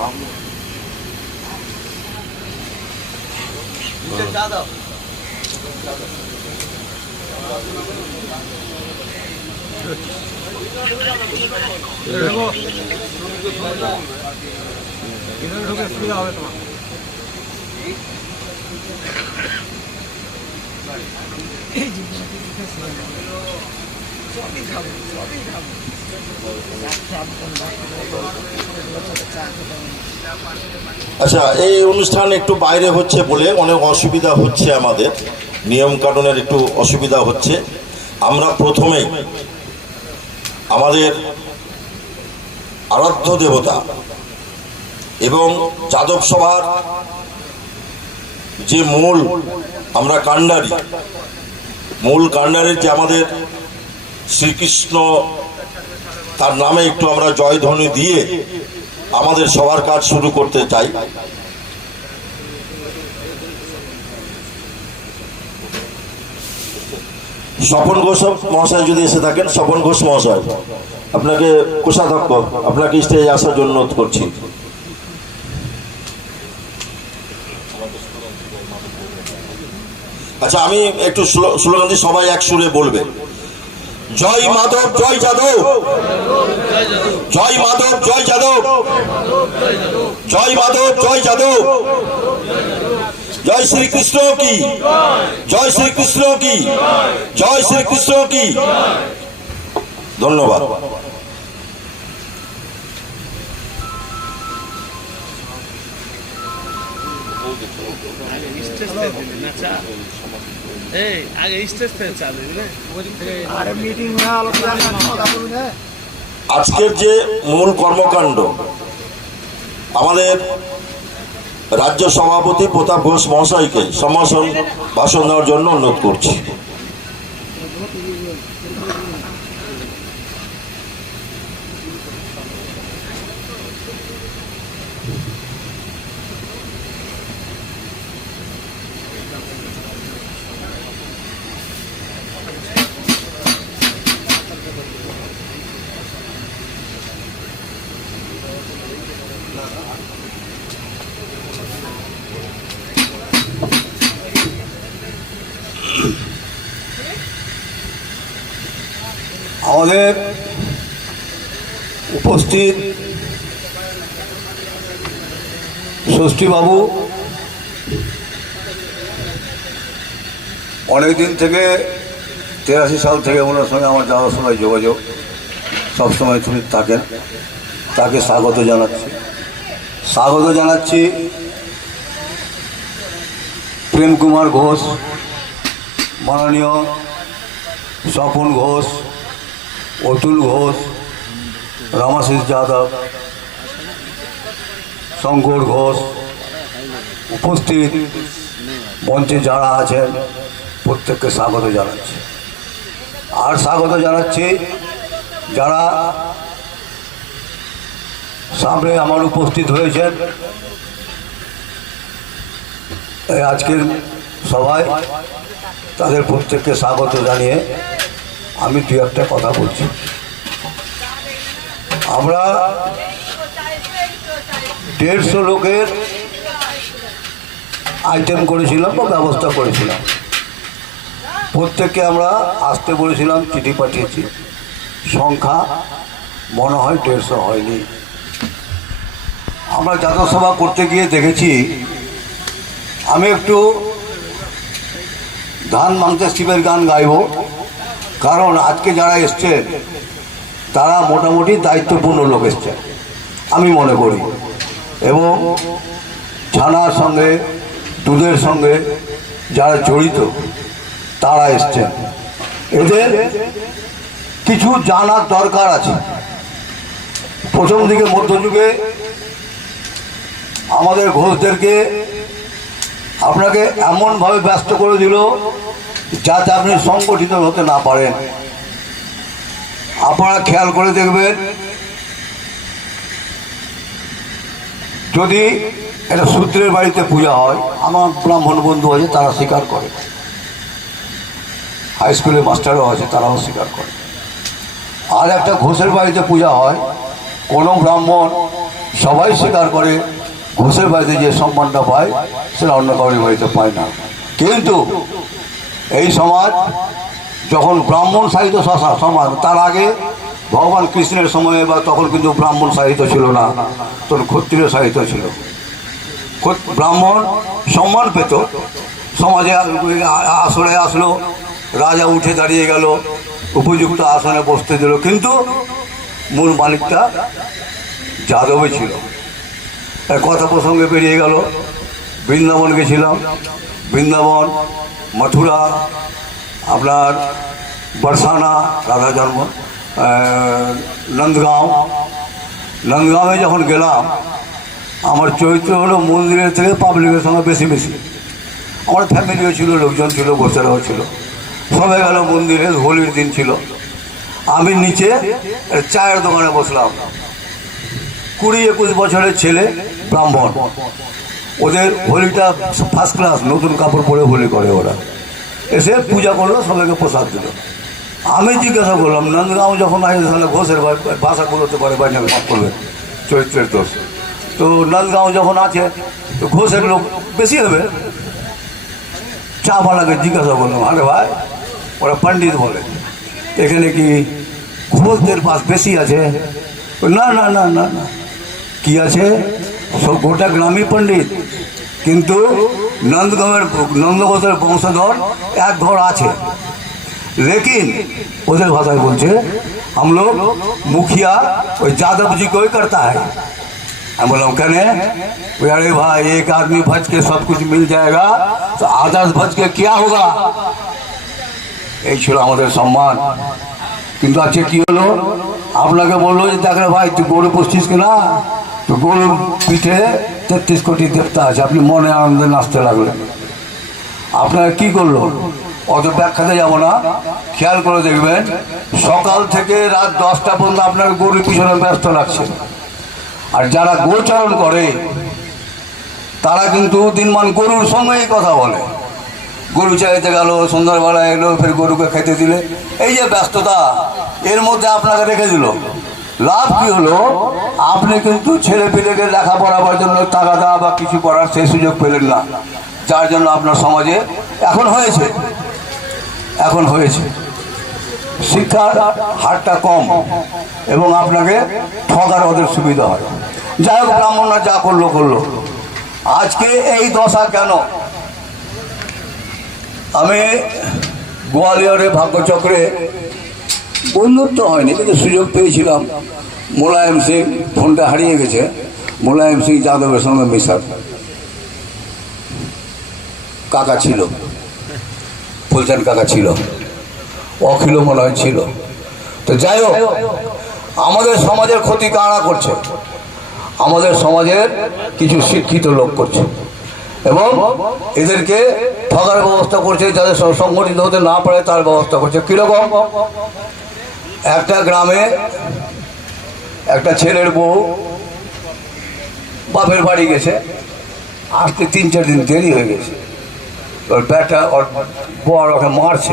마구. 진짜 그리고 이런 소개했습니다. 하면서 막. আচ্ছা এই অনুষ্ঠান একটু বাইরে হচ্ছে বলে অনেক অসুবিধা হচ্ছে আমাদের। নিয়ম কানুনের একটু অসুবিধা হচ্ছে। আমরা প্রথমেই আমাদের আরাধ্য দেবতা এবং যাদব সভার যে মূল, আমরা কাণ্ডারি, মূল কাণ্ডারির যে আমাদের শ্রীকৃষ্ণ তার নামে একটু আমরা জয়ধ্বনি দিয়ে আমাদের সবার কাজ শুরু করতে চাই। স্বপন ঘোষ মহাশয় যদি এসে থাকেন, স্বপন ঘোষ মহাশয়, আপনাকে কোষাধ্যক্ষ, আপনাকে স্টেজে আসার জন্য অনুরোধ করছি। আচ্ছা আমি একটু স্লো- স্লোগান দিয়ে সবাই এক সুরে বলবে। জয় মাধব, জয় যাদব। জয় মাধব, জয় যাদব। জয় মাধব, জয় যাদব। জয় শ্রীকৃষ্ণ কি? জয় শ্রীকৃষ্ণ কি? জয় শ্রীকৃষ্ণ কি? ধন্যবাদ। আচ্ছা এই আগে স্টেজ पे চালু রে আরে মিটিং আলোচনা কথা বলুন আজকের যে মূল কর্মকাণ্ড আমাদের রাজ্য সভাপতি প্রতাপ ঘোষ মহাশয়কে সম্ভাষণ ভাষণ দেওয়ার জন্য অনুরোধ করছি। আমাদের উপস্থিত ষষ্ঠীবাবু অনেক দিন থেকে তেরাশি সাল থেকে ওনার সঙ্গে আমার যাওয়ার সময় যোগাযোগ। সবসময় তিনি থাকেন। তাকে স্বাগত জানাচ্ছি। স্বাগত জানাচ্ছি প্রেম কুমার ঘোষ, মাননীয় স্বপন ঘোষ অতুল ঘোষ, রামাশিস যাদব, শঙ্কর ঘোষ উপস্থিত। মঞ্চে যারা আছেন, প্রত্যেককে স্বাগত জানাচ্ছি। আর স্বাগত জানাচ্ছি যারা সামনে আমার উপস্থিত হয়েছেন। আজকের সবাই তাদের প্রত্যেককে স্বাগত জানিয়ে আমি দু একটা কথা বলছি। আমরা দেড়শো লোকের আইটেম করেছিলাম বা ব্যবস্থা করেছিলাম। প্রত্যেককে আমরা আসতে বলেছিলাম, চিঠি পাঠিয়েছি। সংখ্যা মনে হয় দেড়শো হয়নি। আমরা জাতক সভা করতে গিয়ে দেখেছি, আমি একটু ধান মাংসে শিবের গান গাইব। কারণ আজকে যারা এসছেন তারা মোটামুটি দায়িত্বপূর্ণ লোক এসছেন আমি মনে করি। এবং ছানার সঙ্গে, দুধের সঙ্গে যারা জড়িত, তারা এসছেন এদের কিছু জানার দরকার আছে। প্রথম দিকে মধ্যযুগে আমাদের ঘোষদেরকে আপনাকে এমনভাবে ব্যস্ত করে দিল যাতে আপনি সংগঠিত হতে না পারেন। আপনারা খেয়াল করে দেখবেন, যদি একটা সূত্রের বাড়িতে পূজা হয়, আমার ব্রাহ্মণ বন্ধু আছে, তারা স্বীকার করে। হাই স্কুলের মাস্টারও আছে, তারাও স্বীকার করে। আর একটা ঘোষের বাড়িতে পূজা হয়, কোনো ব্রাহ্মণ সবাই স্বীকার করে, ঘুষের বাড়িতে যে সম্মানটা পায়, সেটা অন্য কাউরি বাড়িতে পায় না। কিন্তু এই সমাজ যখন ব্রাহ্মণ সাহিত্য সমাজ তার আগে ভগবান কৃষ্ণের সময়ে বা তখন কিন্তু ব্রাহ্মণ সাহিত্য ছিল না, তখন ক্ষত্রিয় সাহিত্য ছিল। ব্রাহ্মণ সম্মান পেত, সমাজে আসরে আসলো, রাজা উঠে দাঁড়িয়ে গেল, উপযুক্ত আসনে বসতে দিল, কিন্তু মূল মালিকটা যাদবে ছিল। কথা প্রসঙ্গে বেরিয়ে গেল, বৃন্দাবন গেছিলাম। বৃন্দাবন মথুরা, আপনার বরসানা রাধা জন্ম নন্দগাঁও। নন্দগাঁওয়ে যখন গেলাম, আমার চরিত্র হলো মন্দিরের থেকে পাবলিকের সঙ্গে বেশি বেশি। আমার ফ্যামিলিও ছিল, লোকজন ছিল বসেরাও ছিল। সবাই গেল মন্দিরে, হোলির দিন ছিল। আমি নিচে চায়ের দোকানে বসলাম। কুড়ি একুশ বছরের ছেলে ব্রাহ্মণ। ওদের হোলিটা ফার্স্ট ক্লাস নতুন কাপড় পরে হোলি করে ওরা। এসে পূজা করল সবাইকে প্রসাদ দিল। আমি জিজ্ঞাসা করলাম নন্দগাঁও যখন আসে তাহলে ঘোষের বা- ভাষা বলতে পারে বাইরে মাফ করবে। চরিত্রের দোষ তো নন্দগাঁও যখন আছে তো ঘোষের লোক বেশি হবে। চা বালাকে জিজ্ঞাসা করলাম আরে ভাই ওরা পণ্ডিত বলে এখানে কি ঘোষদের পাশ বেশি আছে? না না না না না। কি আছে? গোটা গ্রামই পণ্ডিত কিন্তু নন্দগাঁওয়ের নন্দঘোষের বংশধর এক ঘর আছে लेकिन उधर भाषा में बोलते हम लोग मुखिया वही यादव जी को ही करता है हम बोला कहने बोले, अरे भाई एक आदमी भज के सब कुछ मिल जाएगा तो आदर्श भज के क्या होगा এই ছিল আমাদের সম্মান কিন্তু আজকে কি হলো আপনাকে বললো যে দেখলে ভাই তুই গরু পুষছিস কিনা গরুর পিঠে তেত্রিশ কোটি দেবতা আছে, আপনি মনে আনন্দে নাচতে লাগলেন। আপনারা কি করল? অত ব্যাখ্যাতে যাব না, খেয়াল করে দেখবেন, সকাল থেকে রাত দশটা পর্যন্ত আপনার গরুর পিছনে ব্যস্ত লাগছে। আর যারা গোচারণ করে, তারা কিন্তু দিনমান গরুর সঙ্গেই কথা বলে। গরু চাইতে গেল সন্ধ্যাবেলা এলো, ফের গরুকে খেতে দিলে। এই যে ব্যস্ততা, এর মধ্যে আপনাকে রেখে দিল। লাভ কি হলো? আপনি কিন্তু ছেলে পেলেকে লেখাপড়াবার জন্য টাকা দেওয়া বা কিছু করার সেই সুযোগ পেলেন না। যার জন্য আপনার সমাজে এখন হয়েছে। এখন হয়েছে। শিক্ষার হারটা কম এবং আপনাকে ঠকার ওদের সুবিধা হয়। যাই হোক, ব্রাহ্মণরা যা করল করল। আজকে এই দশা কেন? আমি গোয়ালিয়রে ভাগ্যচক্রে বন্ধুত্ব হয়নি, কিন্তু সুযোগ পেয়েছিলাম। মোলায়েম সিং ফোনটা হারিয়ে গেছে। মোলায়েম সিং যাদবের সঙ্গে মিশার। কাকা ছিল। ফুলচান কাকা ছিল। অখিল মনে হয় ছিল। তো যাই হোক, আমাদের সমাজের ক্ষতি কারা করছে? আমাদের সমাজের কিছু শিক্ষিত লোক করছে। এবং এদেরকে ঠকার ব্যবস্থা করছে যাদের সংগঠিত হতে না পারে তার ব্যবস্থা করছে। কীরকম? একটা গ্রামে একটা ছেলের বউ বাপের বাড়ি গেছে। আসতে তিন চার দিন দেরি হয়ে গেছে। ওর ব্যাটা ওর বর ওকে মারছে।